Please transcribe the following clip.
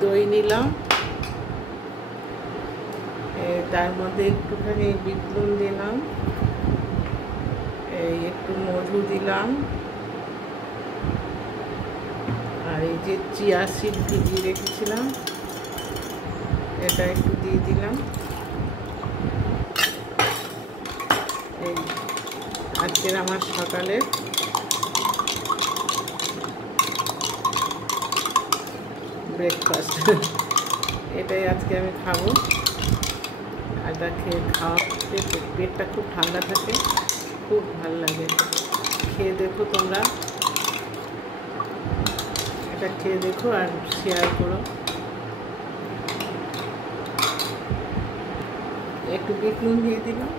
দই নিলাম, তার মধ্যে একটুখানি বিট নুন দিলাম, একটু মধু দিলাম, আর এই যে চিয়া সিড ভিজিয়ে রেখেছিলাম এটা একটু দিয়ে দিলাম। এই আজকের আমার সকালের ব্রেকফাস্ট, এটাই আজকে আমি খাবো। আর এটা খাওয়াতে পেটটা খুব ঠান্ডা থাকে, খুব ভালো লাগে। খেয়ে দেখো তোমরা, এটা খেয়ে দেখো আর শেয়ার করো। একটু বিট নুন দিয়ে দিলাম।